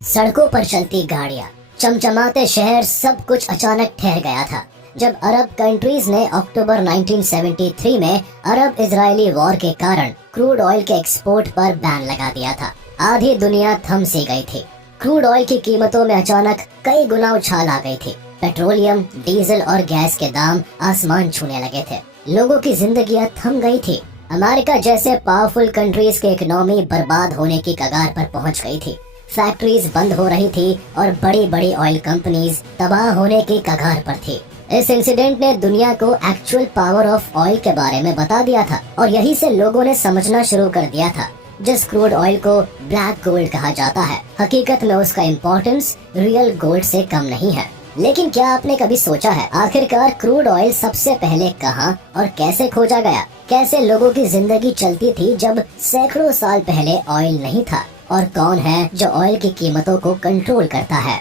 सड़कों पर चलती गाड़ियां, चमचमाते शहर, सब कुछ अचानक ठहर गया था जब अरब कंट्रीज ने अक्टूबर 1973 में अरब इजरायली वॉर के कारण क्रूड ऑयल के एक्सपोर्ट पर बैन लगा दिया था। आधी दुनिया थम सी गई थी। क्रूड ऑयल की कीमतों में अचानक कई गुना उछाल आ गई थी। पेट्रोलियम, डीजल और गैस के दाम आसमान छूने लगे थे। लोगों की जिंदगियां थम गई थी। अमेरिका जैसे पावरफुल कंट्रीज की इकोनॉमी बर्बाद होने की कगार पर पहुंच गई थी। फैक्ट्रीज बंद हो रही थी और बड़ी बड़ी ऑयल कंपनीज तबाह होने की कगार पर थी। इस इंसिडेंट ने दुनिया को एक्चुअल पावर ऑफ ऑयल के बारे में बता दिया था और यही से लोगों ने समझना शुरू कर दिया था। जिस क्रूड ऑयल को ब्लैक गोल्ड कहा जाता है, हकीकत में उसका इम्पोर्टेंस रियल गोल्ड से कम नहीं है। लेकिन क्या आपने कभी सोचा है आखिरकार क्रूड ऑयल सबसे पहले कहाँ और कैसे खोजा गया? कैसे लोगों की जिंदगी चलती थी जब सैकड़ों साल पहले ऑयल नहीं था? और कौन है जो ऑयल की कीमतों को कंट्रोल करता है?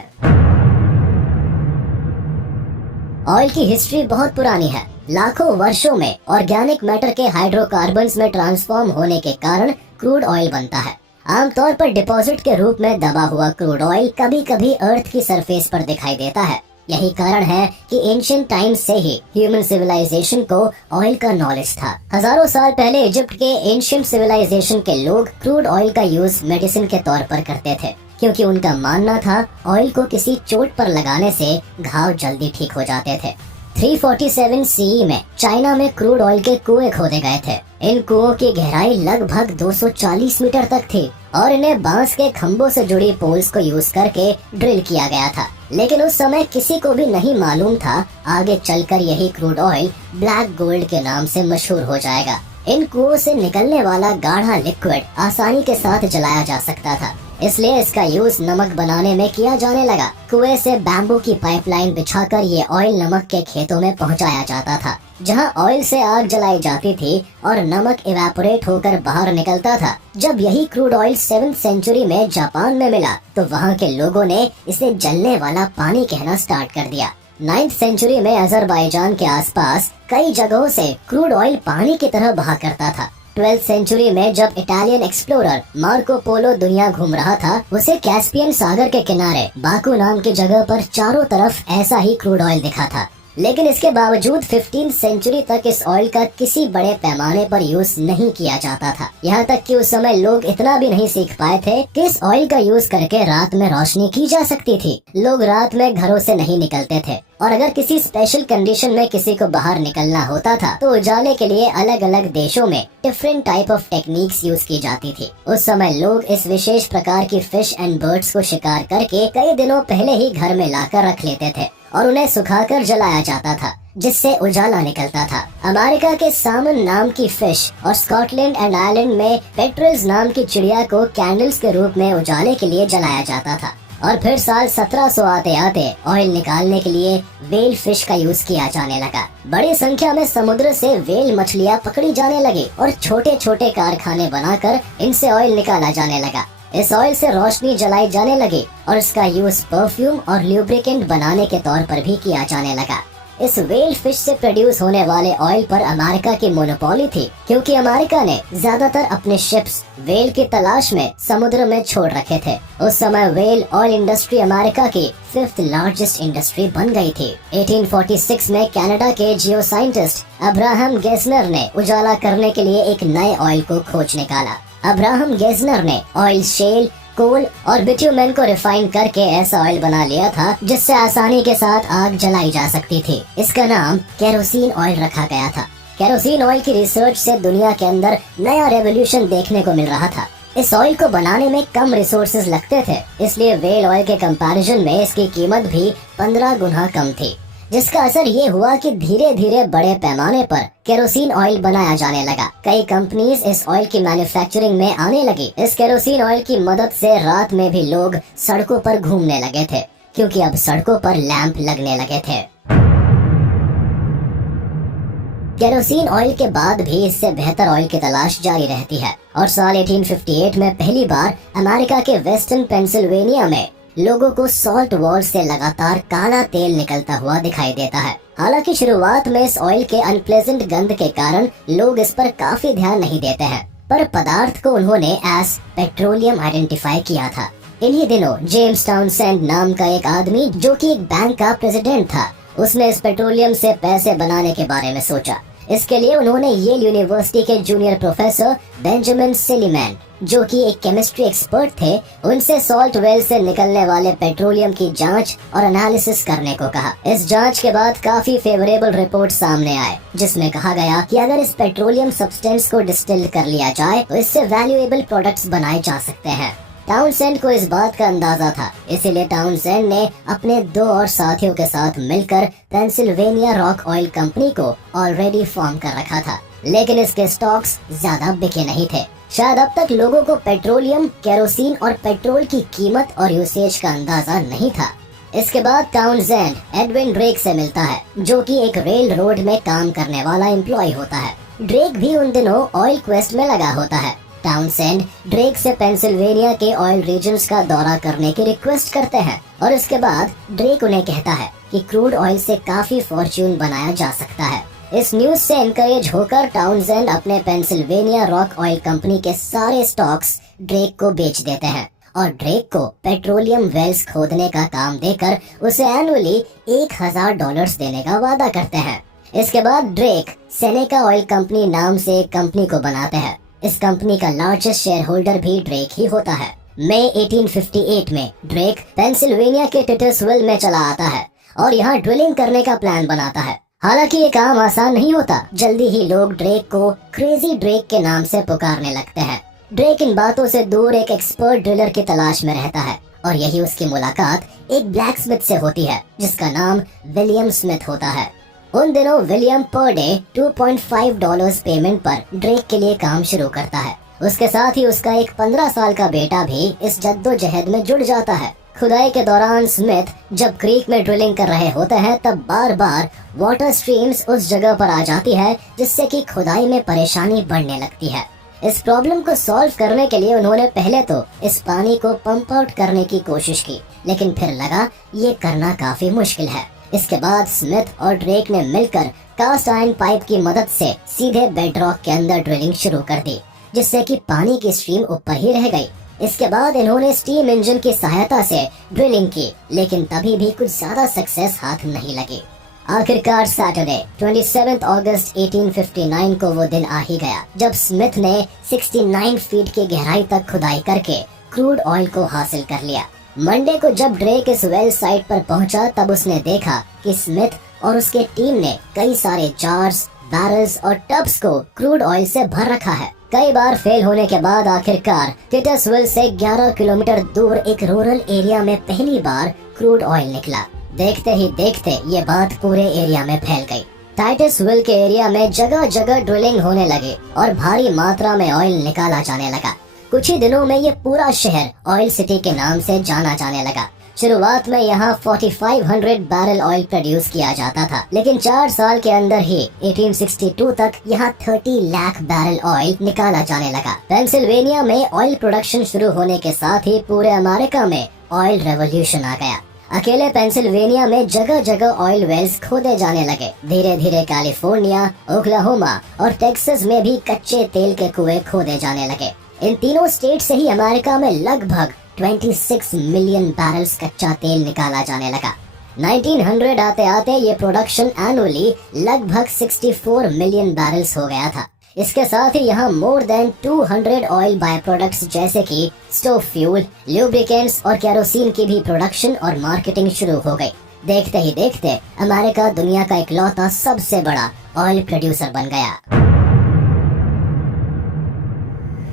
ऑयल की हिस्ट्री बहुत पुरानी है। लाखों वर्षों में ऑर्गेनिक मैटर के हाइड्रोकार्बन्स में ट्रांसफॉर्म होने के कारण क्रूड ऑयल बनता है। आमतौर पर डिपॉजिट के रूप में दबा हुआ क्रूड ऑयल कभी कभी अर्थ की सरफेस पर दिखाई देता है। यही कारण है कि एंशिएंट टाइम से ही ह्यूमन सिविलाइजेशन को ऑयल का नॉलेज था। हजारों साल पहले इजिप्ट के एंशिएंट सिविलाइजेशन के लोग क्रूड ऑयल का यूज मेडिसिन के तौर पर करते थे, क्योंकि उनका मानना था ऑयल को किसी चोट पर लगाने से घाव जल्दी ठीक हो जाते थे। 347 सीई में चाइना में क्रूड ऑयल के कुएं खोदे गए थे। इन कुओं की गहराई लगभग 240 मीटर तक थी और इन्हें बांस के खंभों से जुड़ी पोल्स को यूज करके ड्रिल किया गया था। लेकिन उस समय किसी को भी नहीं मालूम था आगे चलकर यही क्रूड ऑयल ब्लैक गोल्ड के नाम से मशहूर हो जाएगा। इन कुओं से निकलने वाला गाढ़ा लिक्विड आसानी के साथ जलाया जा सकता था, इसलिए इसका यूज नमक बनाने में किया जाने लगा। कुएं से बैम्बू की पाइपलाइन बिछाकर ये ऑयल नमक के खेतों में पहुंचाया जाता था, जहां ऑयल से आग जलाई जाती थी और नमक इवेपोरेट होकर बाहर निकलता था। जब यही क्रूड ऑयल 7th सेंचुरी में जापान में मिला तो वहां के लोगों ने इसे जलने वाला पानी कहना स्टार्ट कर दिया। 9th सेंचुरी में अजरबैजान के आसपास कई जगहों से क्रूड ऑयल पानी की तरह बहा करता था। 12th सेंचुरी में जब इटालियन एक्सप्लोरर मार्को पोलो दुनिया घूम रहा था, उसे कैस्पियन सागर के किनारे बाकू नाम की जगह पर चारों तरफ ऐसा ही क्रूड ऑयल दिखा था। लेकिन इसके बावजूद 15th सेंचुरी तक इस ऑयल का किसी बड़े पैमाने पर यूज नहीं किया जाता था। यहाँ तक कि उस समय लोग इतना भी नहीं सीख पाए थे कि इस ऑयल का यूज करके रात में रोशनी की जा सकती थी। लोग रात में घरों से नहीं निकलते थे और अगर किसी स्पेशल कंडीशन में किसी को बाहर निकलना होता था तो उजाले के लिए अलग अलग देशों में different type of techniques use की जाती थी। उस समय लोग इस विशेष प्रकार की फिश एंड बर्ड्स को शिकार करके कई दिनों पहले ही घर में लाकर रख लेते थे और उन्हें सुखाकर जलाया जाता था, जिससे उजाला निकलता था। अमेरिका के सामन नाम की फिश और स्कॉटलैंड एंड आयरलैंड में पेट्रल्स नाम की चिड़िया को कैंडल्स के रूप में उजाले के लिए जलाया जाता था। और फिर साल 1700 आते आते ऑयल निकालने के लिए वेल फिश का यूज किया जाने लगा। बड़ी संख्या में समुद्र से वेल मछलियां पकड़ी जाने लगी और छोटे छोटे कारखाने बनाकर इनसे ऑयल निकाला जाने लगा। इस ऑयल से रोशनी जलाई जाने लगी और इसका यूज परफ्यूम और ल्यूब्रिकेंट बनाने के तौर पर भी किया जाने लगा। इस वेल फिश से प्रोड्यूस होने वाले ऑयल पर अमेरिका की मोनोपोली थी, क्योंकि अमेरिका ने ज्यादातर अपने शिप्स वेल की तलाश में समुद्र में छोड़ रखे थे। उस समय वेल ऑयल इंडस्ट्री अमेरिका की 5th लार्जेस्ट इंडस्ट्री बन गई थी। 1846 में कनाडा के जियो साइंटिस्ट अब्राहम गेस्नर ने उजाला करने के लिए एक नए ऑयल को खोज निकाला। अब्राहम गेस्नर ने ऑयल शेल, कोल और बिट्यूमेन को रिफाइन करके ऐसा ऑयल बना लिया था जिससे आसानी के साथ आग जलाई जा सकती थी। इसका नाम केरोसिन ऑयल रखा गया था। केरोसिन ऑयल की रिसर्च से दुनिया के अंदर नया रेवोल्यूशन देखने को मिल रहा था। इस ऑयल को बनाने में कम रिसोर्सेज लगते थे, इसलिए वेल ऑयल के कंपैरिजन में इसकी कीमत भी 15 गुना कम थी। जिसका असर ये हुआ कि धीरे धीरे बड़े पैमाने पर केरोसिन ऑयल बनाया जाने लगा। कई कंपनीज इस ऑयल की मैन्युफैक्चरिंग में आने लगी। इस केरोसिन ऑयल की मदद से रात में भी लोग सड़कों पर घूमने लगे थे, क्योंकि अब सड़कों पर लैंप लगने लगे थे। केरोसिन ऑयल के बाद भी इससे बेहतर ऑयल की तलाश जारी रहती है और साल 1858 में पहली बार अमेरिका के वेस्टर्न पेंसिल्वेनिया में लोगों को सॉल्ट वॉल से लगातार काला तेल निकलता हुआ दिखाई देता है। हालांकि शुरुआत में इस ऑयल के अनप्लेजेंट गंध के कारण लोग इस पर काफी ध्यान नहीं देते हैं, पर पदार्थ को उन्होंने एज पेट्रोलियम आइडेंटिफाई किया था। इन्हीं दिनों जेम्स टाउनसेंड नाम का एक आदमी जो कि एक बैंक का प्रेसिडेंट था, उसने इस पेट्रोलियम से पैसे बनाने के बारे में सोचा। इसके लिए उन्होंने येल यूनिवर्सिटी के जूनियर प्रोफेसर बेंजामिन सेलीमैन, जो कि एक केमिस्ट्री एक्सपर्ट थे, उनसे सॉल्ट वेल से निकलने वाले पेट्रोलियम की जांच और एनालिसिस करने को कहा। इस जांच के बाद काफी फेवरेबल रिपोर्ट सामने आए, जिसमें कहा गया कि अगर इस पेट्रोलियम सब्सटेंस को डिस्टिल कर लिया जाए तो इससे वैल्यूएबल प्रोडक्ट्स बनाए जा सकते हैं। टाउनसेंड को इस बात का अंदाजा था, इसीलिए टाउनसेंड ने अपने 2 और साथियों के साथ मिलकर पेंसिल्वेनिया रॉक ऑयल कंपनी को ऑलरेडी फॉर्म कर रखा था, लेकिन इसके स्टॉक्स ज्यादा बिके नहीं थे। शायद अब तक लोगों को पेट्रोलियम, केरोसिन और पेट्रोल की कीमत और यूसेज का अंदाजा नहीं था। इसके बाद टाउनसेंड एडविन ड्रेक से मिलता है, जो कि एक रेल रोड में काम करने वाला एम्प्लॉय होता है। ड्रेक भी उन दिनों ऑयल क्वेस्ट में लगा होता है। टाउनसेंड ड्रेक से पेंसिल्वेनिया के ऑयल रीजन्स का दौरा करने की रिक्वेस्ट करते हैं और इसके बाद ड्रेक उन्हें कहता है कि क्रूड ऑयल से काफी फॉर्च्यून बनाया जा सकता है। इस न्यूज से एनकरेज होकर टाउनसेंड अपने पेंसिल्वेनिया रॉक ऑयल कंपनी के सारे स्टॉक्स ड्रेक को बेच देते हैं और ड्रेक को पेट्रोलियम वेल्स खोदने का काम देकर उसे एनुअली $1000 देने का वादा करते हैं। इसके बाद ड्रेक सेनेका ऑयल कंपनी नाम से एक कंपनी को बनाते हैं। इस कंपनी का लार्जेस्ट शेयर होल्डर भी ड्रेक ही होता है। मई 1858 में ड्रेक पेंसिल्वेनिया के टिटर्सविल में चला आता है और यहाँ ड्रिलिंग करने का प्लान बनाता है। हालांकि ये काम आसान नहीं होता। जल्दी ही लोग ड्रेक को क्रेजी ड्रेक के नाम से पुकारने लगते हैं। ड्रेक इन बातों से दूर एक एक्सपर्ट ड्रिलर की तलाश में रहता है और यही उसकी मुलाकात एक ब्लैकस्मिथ से होती है, जिसका नाम विलियम स्मिथ होता है। उन दिनों विलियम पर डे $2.5 पेमेंट पर ड्रेक के लिए काम शुरू करता है। उसके साथ ही उसका एक 15 साल का बेटा भी इस जद्दोजहद में जुड़ जाता है। खुदाई के दौरान स्मिथ जब क्रीक में ड्रिलिंग कर रहे होते हैं, तब बार बार वाटर स्ट्रीम्स उस जगह पर आ जाती है, जिससे कि खुदाई में परेशानी बढ़ने लगती है। इस प्रॉब्लम को सॉल्व करने के लिए उन्होंने पहले तो इस पानी को पंप आउट करने की कोशिश की, लेकिन फिर लगा ये करना काफी मुश्किल है। इसके बाद स्मिथ और ड्रेक ने मिलकर कास्ट आयरन पाइप की मदद से सीधे बेडरॉक के अंदर ड्रिलिंग शुरू कर दी, जिससे कि पानी की स्ट्रीम ऊपर ही रह गई। इसके बाद इन्होंने स्टीम इंजन की सहायता से ड्रिलिंग की, लेकिन तभी भी कुछ ज्यादा सक्सेस हाथ नहीं लगी। आखिरकार सैटरडे 27 अगस्त 1859 को वो दिन आ ही गया जब स्मिथ ने 69 फीट की गहराई तक खुदाई करके क्रूड ऑयल को हासिल कर लिया। मंडे को जब ड्रेक इस वेल साइट पर पहुंचा, तब उसने देखा कि स्मिथ और उसके टीम ने कई सारे जार्स, बैरल्स और टब्स को क्रूड ऑयल से भर रखा है। कई बार फेल होने के बाद आखिरकार टिटर्सविल से 11 किलोमीटर दूर एक रूरल एरिया में पहली बार क्रूड ऑयल निकला। देखते ही देखते ये बात पूरे एरिया में फैल गई। टाइटसविल के एरिया में जगह जगह ड्रिलिंग होने लगे और भारी मात्रा में ऑयल निकाला जाने लगा। कुछ ही दिनों में ये पूरा शहर ऑयल सिटी के नाम से जाना जाने लगा। शुरुआत में यहाँ 4500 बैरल ऑयल प्रोड्यूस किया जाता था, लेकिन 4 साल के अंदर ही 1862 तक यहाँ 30 लाख बैरल ऑयल निकाला जाने लगा। पेंसिल्वेनिया में ऑयल प्रोडक्शन शुरू होने के साथ ही पूरे अमेरिका में ऑयल रेवोल्यूशन आ गया। अकेले पेंसिल्वेनिया में जगह जगह ऑयल वेल्स खोदे जाने लगे। धीरे धीरे कैलिफोर्निया, ओक्लाहोमा और टेक्सास में भी कच्चे तेल के कुएं खोदे जाने लगे। इन तीनों स्टेट से ही अमेरिका में लगभग 26 मिलियन बैरल्स कच्चा तेल निकाला जाने लगा। 1900 आते आते ये प्रोडक्शन एनुअली लगभग 64 मिलियन बैरल्स हो गया था। इसके साथ ही यहाँ more than 200 oil by products जैसे कि स्टोव फ्यूल, ल्यूब्रिकेंट्स और केरोसिन की भी प्रोडक्शन और मार्केटिंग शुरू हो गई। देखते ही देखते अमेरिका दुनिया का इकलौता सबसे बड़ा ऑयल प्रोड्यूसर बन गया।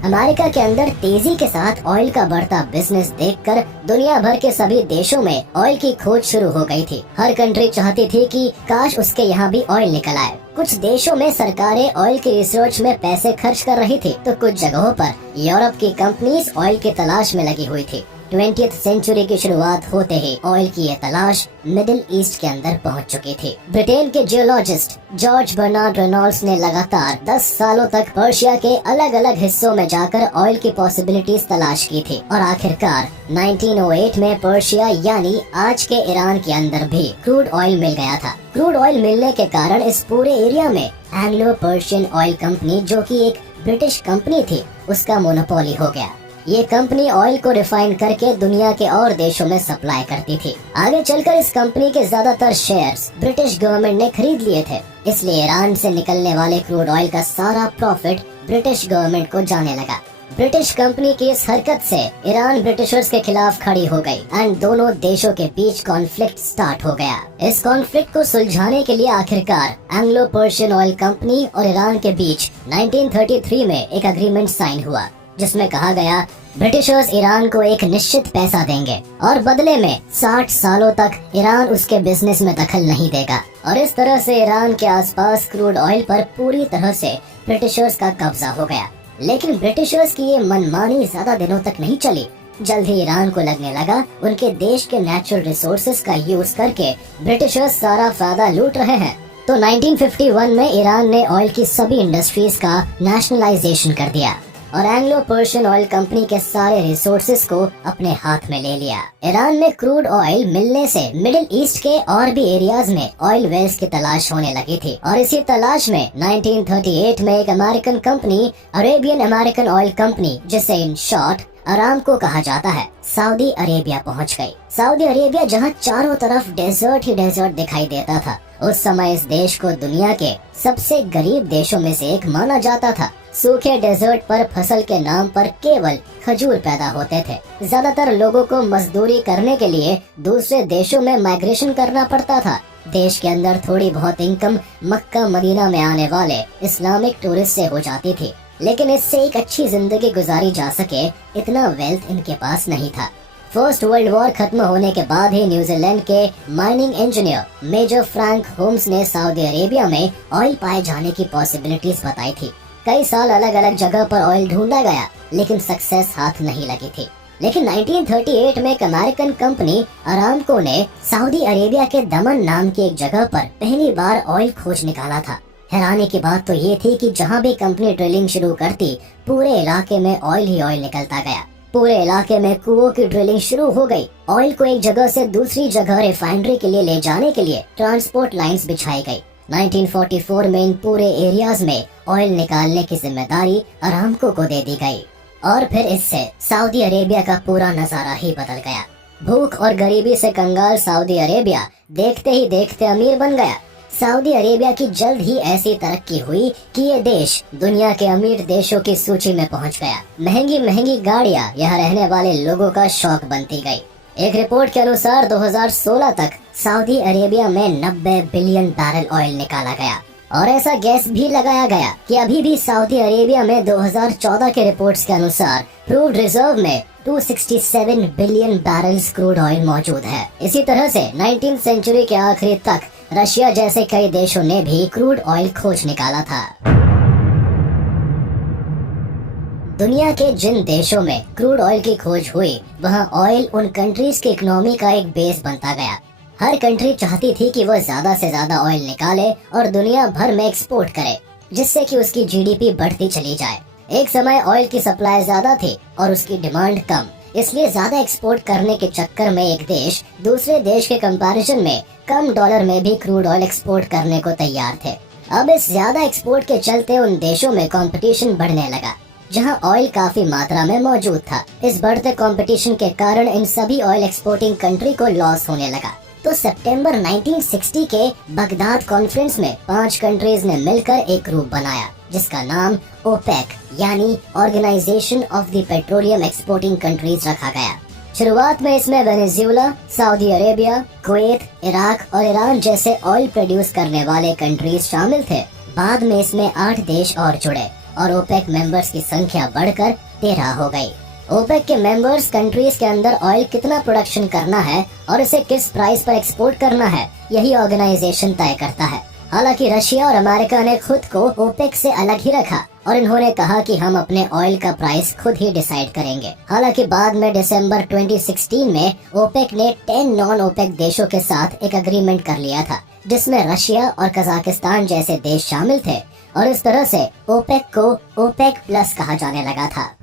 अमेरिका के अंदर तेजी के साथ ऑयल का बढ़ता बिजनेस देखकर दुनिया भर के सभी देशों में ऑयल की खोज शुरू हो गई थी। हर कंट्री चाहती थी कि काश उसके यहाँ भी ऑयल निकल आए। कुछ देशों में सरकारें ऑयल की रिसर्च में पैसे खर्च कर रही थी, तो कुछ जगहों पर यूरोप की कंपनीज ऑयल की तलाश में लगी हुई थी। 20th सेंचुरी की शुरुआत होते ही ऑयल की ये तलाश मिडिल ईस्ट के अंदर पहुंच चुकी थी। ब्रिटेन के जियोलॉजिस्ट जॉर्ज बर्नार्ड रेनॉल्ड्स ने लगातार 10 सालों तक पर्शिया के अलग अलग हिस्सों में जाकर ऑयल की पॉसिबिलिटीज तलाश की थी और आखिरकार 1908 में पर्शिया यानी आज के ईरान के अंदर भी क्रूड ऑयल मिल गया था। क्रूड ऑयल मिलने के कारण इस पूरे एरिया में एंग्लो पर्शियन ऑयल कंपनी, जो कि एक ब्रिटिश कंपनी थी, उसका मोनोपोली हो गया। ये कंपनी ऑयल को रिफाइन करके दुनिया के और देशों में सप्लाई करती थी। आगे चलकर इस कंपनी के ज्यादातर शेयर्स ब्रिटिश गवर्नमेंट ने खरीद लिए थे, इसलिए ईरान से निकलने वाले क्रूड ऑयल का सारा प्रॉफिट ब्रिटिश गवर्नमेंट को जाने लगा। ब्रिटिश कंपनी की इस हरकत से ईरान ब्रिटिशर्स के खिलाफ खड़ी हो गई एंड दोनों देशों के बीच कॉन्फ्लिक्ट स्टार्ट हो गया। इस कॉन्फ्लिक्ट को सुलझाने के लिए आखिरकार एंग्लो पर्शियन ऑयल कंपनी और ईरान के बीच 1933 में एक एग्रीमेंट साइन हुआ, जिसमें कहा गया ब्रिटिशर्स ईरान को एक निश्चित पैसा देंगे और बदले में 60 सालों तक ईरान उसके बिजनेस में दखल नहीं देगा। और इस तरह से ईरान के आसपास क्रूड ऑयल पर पूरी तरह से ब्रिटिशर्स का कब्जा हो गया। लेकिन ब्रिटिशर्स की ये मनमानी ज्यादा दिनों तक नहीं चली। जल्द ही ईरान को लगने लगा उनके देश के नेचुरल रिसोर्सेज का यूज करके ब्रिटिशर्स सारा फायदा लूट रहे हैं। तो 1951 में ईरान ने ऑयल की सभी इंडस्ट्रीज का नेशनलाइजेशन कर दिया और एंग्लो पर्शियन ऑयल कंपनी के सारे रिसोर्सेज को अपने हाथ में ले लिया। ईरान में क्रूड ऑयल मिलने से मिडिल ईस्ट के और भी एरियाज में ऑयल वेल्स की तलाश होने लगी थी और इसी तलाश में 1938 में एक American company Arabian American oil company, जिसे इन शॉर्ट अरामको कहा जाता है, सऊदी अरेबिया पहुंच गई। सऊदी अरेबिया जहां चारों तरफ डेजर्ट ही डेजर्ट दिखाई देता था, उस समय इस देश को दुनिया के सबसे गरीब देशों में से एक माना जाता था। सूखे डेजर्ट पर फसल के नाम पर केवल खजूर पैदा होते थे। ज्यादातर लोगों को मजदूरी करने के लिए दूसरे देशों में माइग्रेशन करना पड़ता था। देश के अंदर थोड़ी बहुत इनकम मक्का मदीना में आने वाले इस्लामिक टूरिस्ट से हो जाती थी, लेकिन इससे एक अच्छी जिंदगी गुजारी जा सके इतना वेल्थ इनके पास नहीं था। फर्स्ट वर्ल्ड वॉर खत्म होने के बाद ही न्यूजीलैंड के mining engineer major Frank Holmes ने सऊदी अरेबिया में ऑयल पाए जाने की पॉसिबिलिटीज बताई थी। कई साल अलग अलग जगह पर ऑयल ढूंढा गया, लेकिन सक्सेस हाथ नहीं लगी थी। लेकिन 1938 में एक अमेरिकन कंपनी अरामको ने सऊदी अरेबिया के दमन नाम की एक जगह पर पहली बार ऑयल खोज निकाला था। हैरानी की बात तो ये थी कि जहाँ भी कंपनी ड्रिलिंग शुरू करती, पूरे इलाके में ऑयल ही ऑयल निकलता गया। पूरे इलाके में कुओं की ड्रिलिंग शुरू हो गई। ऑयल को एक जगह से दूसरी जगह रिफाइनरी के लिए ले जाने के लिए ट्रांसपोर्ट लाइंस बिछाई गई। 1944 में इन पूरे एरियाज में ऑयल निकालने की जिम्मेदारी अरामको को दे दी गई और फिर इससे सऊदी अरेबिया का पूरा नजारा ही बदल गया। भूख और गरीबी से कंगाल सऊदी अरेबिया देखते ही देखते अमीर बन गया। सऊदी अरेबिया की जल्द ही ऐसी तरक्की हुई कि ये देश दुनिया के अमीर देशों की सूची में पहुंच गया। महंगी महंगी गाड़ियां यहाँ रहने वाले लोगों का शौक बनती गई। एक रिपोर्ट के अनुसार 2016 तक सऊदी अरेबिया में 90 बिलियन बैरल ऑयल निकाला गया और ऐसा गैस भी लगाया गया कि अभी भी सऊदी अरेबिया में 2014 के रिपोर्ट्स के अनुसार प्रूव्ड रिजर्व में 267 बिलियन बैरल्स क्रूड ऑयल मौजूद है। इसी तरह से 19th सेंचुरी के आखिरी तक रशिया जैसे कई देशों ने भी क्रूड ऑयल खोज निकाला था। दुनिया के जिन देशों में क्रूड ऑयल की खोज हुई, वहाँ ऑयल उन कंट्रीज की इकोनॉमी का एक बेस बनता गया। हर कंट्री चाहती थी कि वो ज्यादा से ज्यादा ऑयल निकाले और दुनिया भर में एक्सपोर्ट करे, जिससे कि उसकी जीडीपी बढ़ती चली जाए। एक समय ऑयल की सप्लाई ज्यादा थी और उसकी डिमांड कम, इसलिए ज्यादा एक्सपोर्ट करने के चक्कर में एक देश दूसरे देश के कंपैरिजन में कम डॉलर में भी क्रूड ऑयल एक्सपोर्ट करने को तैयार थे। अब इस ज्यादा एक्सपोर्ट के चलते उन देशों में कंपटीशन बढ़ने लगा, जहां ऑयल काफी मात्रा में मौजूद था। इस बढ़ते कंपटीशन के कारण इन सभी ऑयल एक्सपोर्टिंग कंट्री को लॉस होने लगा। तो सितंबर 1960 के बगदाद कॉन्फ्रेंस में 5 कंट्रीज ने मिलकर एक ग्रुप बनाया, जिसका नाम ओपेक यानी organization of the petroleum exporting countries रखा गया। शुरुआत में इसमें Venezuela, Saudi Arabia, Kuwait, Iraq और ईरान जैसे ऑयल प्रोड्यूस करने वाले कंट्रीज शामिल थे। बाद में इसमें 8 देश और जुड़े और ओपेक मेंबर्स की संख्या बढ़कर 13 हो गई। ओपेक के मेंबर्स कंट्रीज के अंदर ऑयल कितना प्रोडक्शन करना है और इसे किस प्राइस पर एक्सपोर्ट करना है, यही ऑर्गेनाइजेशन तय करता है। हालांकि रशिया और अमेरिका ने खुद को ओपेक से अलग ही रखा और इन्होंने कहा कि हम अपने ऑयल का प्राइस खुद ही डिसाइड करेंगे। हालांकि बाद में दिसंबर 2016 में ओपेक ने 10 नॉन ओपेक देशों के साथ एक एग्रीमेंट कर लिया था, जिसमें रशिया और कजाकिस्तान जैसे देश शामिल थे और इस तरह से ओपेक को ओपेक प्लस कहा जाने लगा था।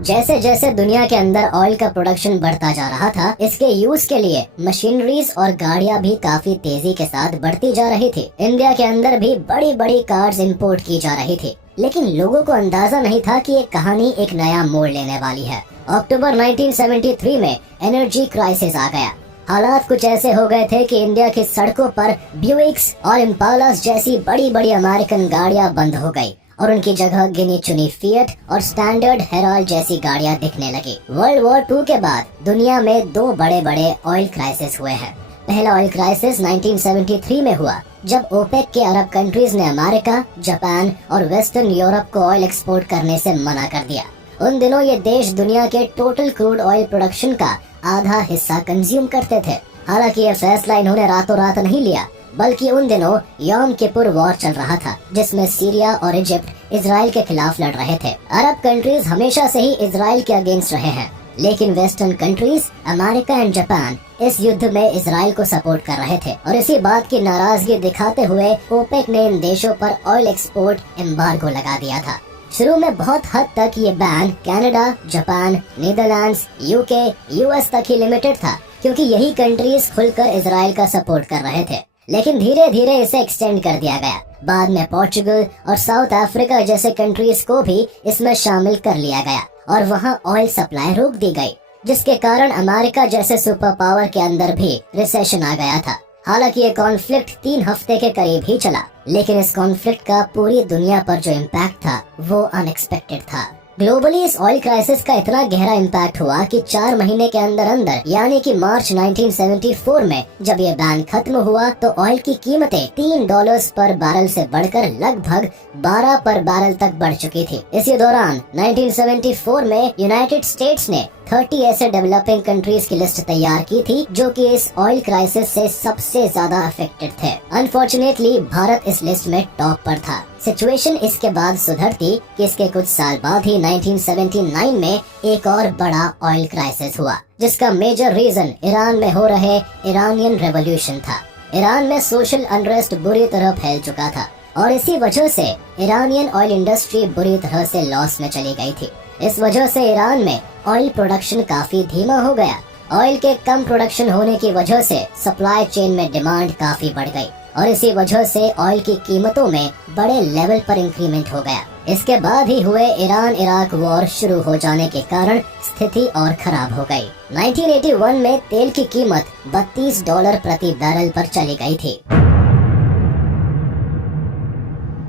जैसे जैसे दुनिया के अंदर ऑयल का प्रोडक्शन बढ़ता जा रहा था, इसके यूज के लिए मशीनरीज और गाड़ियां भी काफी तेजी के साथ बढ़ती जा रही थी। इंडिया के अंदर भी बड़ी बड़ी कार्स इंपोर्ट की जा रही थी, लेकिन लोगों को अंदाजा नहीं था कि ये कहानी एक नया मोड़ लेने वाली है। अक्टूबर 1973 में एनर्जी क्राइसिस आ गया। हालात कुछ ऐसे हो गए थे कि इंडिया की सड़कों पर ब्यूइक्स और इम्पालास जैसी बड़ी बड़ी अमेरिकन गाड़ियां बंद हो गई और उनकी जगह गिनी चुनी फिएट और स्टैंडर्ड हेराल्ड जैसी गाड़ियां दिखने लगी। वर्ल्ड वॉर 2 के बाद दुनिया में 2 बड़े बड़े ऑयल क्राइसिस हुए हैं। पहला ऑयल क्राइसिस 1973 में हुआ, जब ओपेक के अरब कंट्रीज ने अमेरिका, जापान और वेस्टर्न यूरोप को ऑयल एक्सपोर्ट करने से मना कर दिया। उन दिनों ये देश दुनिया के टोटल क्रूड ऑयल प्रोडक्शन का आधा हिस्सा कंज्यूम करते थे। हालांकि ये फैसला इन्होंने रातों रात नहीं लिया, बल्कि उन दिनों यौम किपुर वॉर चल रहा था, जिसमें सीरिया और इजिप्ट इजराइल के खिलाफ लड़ रहे थे। अरब कंट्रीज हमेशा से ही इजराइल के अगेंस्ट रहे हैं, लेकिन western countries America and Japan इस युद्ध में इजराइल को सपोर्ट कर रहे थे और इसी बात की नाराजगी दिखाते हुए ओपेक ने इन देशों पर ऑयल एक्सपोर्ट एम्बार्गो लगा दिया था। शुरू में बहुत हद तक ये ban Canada, Japan, Netherlands, UK, US तक ही लिमिटेड था, क्योंकि यही कंट्रीज खुलकर इजराइल का सपोर्ट कर रहे थे। लेकिन धीरे धीरे इसे एक्सटेंड कर दिया गया। बाद में पोर्चुगल और साउथ अफ्रीका जैसे कंट्रीज को भी इसमें शामिल कर लिया गया और वहां ऑयल सप्लाई रोक दी गई, जिसके कारण अमेरिका जैसे सुपर पावर के अंदर भी रिसेशन आ गया था। हालांकि ये कॉन्फ्लिक्ट 3 हफ्ते के करीब ही चला, लेकिन इस कॉन्फ्लिक्ट का पूरी दुनिया पर जो इम्पैक्ट था वो अनएक्सपेक्टेड था। ग्लोबली इस ऑयल क्राइसिस का इतना गहरा इम्पैक्ट हुआ कि 4 महीने के अंदर अंदर यानी कि मार्च 1974 में जब ये बैन खत्म हुआ तो ऑयल की कीमतें $3 पर बैरल से बढ़कर लगभग 12 पर बैरल तक बढ़ चुकी थी। इसी दौरान 1974 में यूनाइटेड स्टेट्स ने 30 ऐसे डेवलपिंग कंट्रीज की लिस्ट तैयार की थी जो कि इस ऑयल क्राइसिस से सबसे ज्यादा अफेक्टेड थे। अनफॉर्चुनेटली भारत इस लिस्ट में टॉप पर था। सिचुएशन इसके बाद सुधरती कि इसके कुछ साल बाद ही 1979 में एक और बड़ा ऑयल क्राइसिस हुआ, जिसका मेजर रीजन ईरान में हो रहे ईरानियन रेवोल्यूशन था। ईरान में सोशल अनरेस्ट बुरी तरह फैल चुका था और इसी वजह से ईरानियन ऑयल इंडस्ट्री बुरी तरह से लॉस में चली गई थी। इस वजह से ईरान में ऑयल प्रोडक्शन काफी धीमा हो गया। ऑयल के कम प्रोडक्शन होने की वजह से सप्लाई चेन में डिमांड काफी बढ़ गई और इसी वजह से ऑयल की कीमतों में बड़े लेवल पर इंक्रीमेंट हो गया। इसके बाद ही हुए ईरान इराक वॉर शुरू हो जाने के कारण स्थिति और खराब हो गई। 1981 में तेल की कीमत $32 प्रति बैरल पर चली गई थी।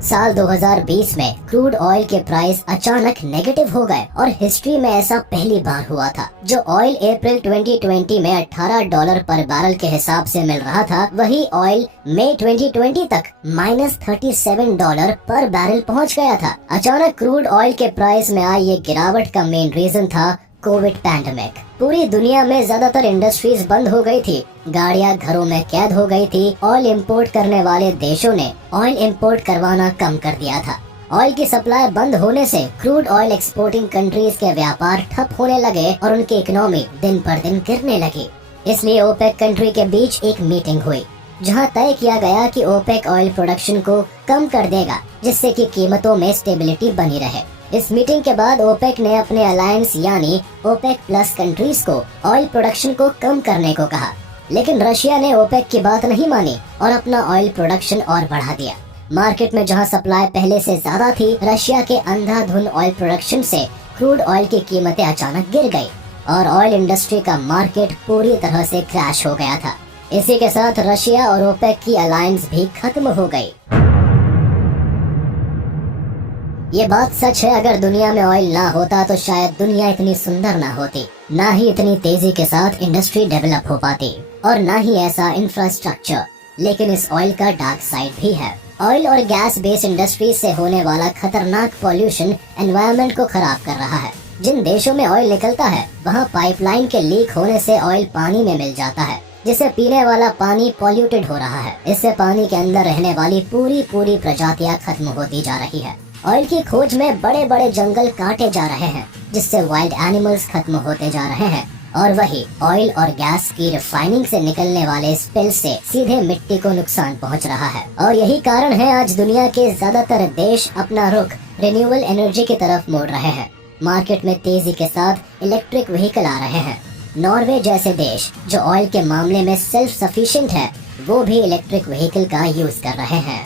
साल 2020 में क्रूड ऑयल के प्राइस अचानक नेगेटिव हो गए और हिस्ट्री में ऐसा पहली बार हुआ था। जो ऑयल अप्रैल 2020 में $18 पर बैरल के हिसाब से मिल रहा था, वही ऑयल मई 2020 तक -$37 पर बैरल पहुंच गया था। अचानक क्रूड ऑयल के प्राइस में आई ये गिरावट का मेन रीजन था कोविड पैंडेमिक। पूरी दुनिया में ज्यादातर इंडस्ट्रीज बंद हो गई थी, गाड़ियां घरों में कैद हो गई थी। ऑयल इंपोर्ट करने वाले देशों ने ऑयल इंपोर्ट करवाना कम कर दिया था। ऑयल की सप्लाई बंद होने से क्रूड ऑयल एक्सपोर्टिंग कंट्रीज के व्यापार ठप होने लगे और उनकी इकोनॉमी दिन पर दिन गिरने लगी। इसलिए ओपेक कंट्री के बीच एक मीटिंग हुई, जहां तय किया गया कि ओपेक ऑयल प्रोडक्शन को कम कर देगा, जिससे कि कीमतों में स्टेबिलिटी बनी रहे। इस मीटिंग के बाद ओपेक ने अपने अलायंस यानी ओपेक प्लस कंट्रीज को ऑयल प्रोडक्शन को कम करने को कहा, लेकिन रशिया ने ओपेक की बात नहीं मानी और अपना ऑयल प्रोडक्शन और बढ़ा दिया। मार्केट में जहां सप्लाई पहले से ज्यादा थी, रशिया के अंधाधुंध ऑयल प्रोडक्शन से क्रूड ऑयल की कीमतें अचानक गिर गई और ऑयल इंडस्ट्री का मार्केट पूरी तरह से क्रैश हो गया था। इसी के साथ रशिया और ओपेक की अलायंस भी खत्म हो गई। ये बात सच है, अगर दुनिया में ऑयल ना होता तो शायद दुनिया इतनी सुंदर ना होती, ना ही इतनी तेजी के साथ इंडस्ट्री डेवलप हो पाती और ना ही ऐसा इंफ्रास्ट्रक्चर। लेकिन इस ऑयल का डार्क साइड भी है। ऑयल और गैस बेस्ड इंडस्ट्री से होने वाला खतरनाक पॉल्यूशन एनवायरनमेंट को खराब कर रहा है। जिन देशों में ऑयल निकलता है, वहाँ पाइपलाइन के लीक होने से ऑयल पानी में मिल जाता है, जिससे पीने वाला पानी पॉल्यूटेड हो रहा है। इससे पानी के अंदर रहने वाली पूरी प्रजातियां खत्म होती जा रही है। ऑयल की खोज में बड़े बड़े जंगल काटे जा रहे हैं, जिससे वाइल्ड एनिमल्स खत्म होते जा रहे हैं और वही ऑयल और गैस की रिफाइनिंग से निकलने वाले स्पिल से सीधे मिट्टी को नुकसान पहुंच रहा है। और यही कारण है आज दुनिया के ज्यादातर देश अपना रुख रिन्यूएबल एनर्जी की तरफ मोड़ रहे हैं। मार्केट में तेजी के साथ इलेक्ट्रिक व्हीकल आ रहे हैं। नॉर्वे जैसे देश जो ऑयल के मामले में सेल्फ सफिशिएंट है, वो भी इलेक्ट्रिक व्हीकल का यूज कर रहे हैं।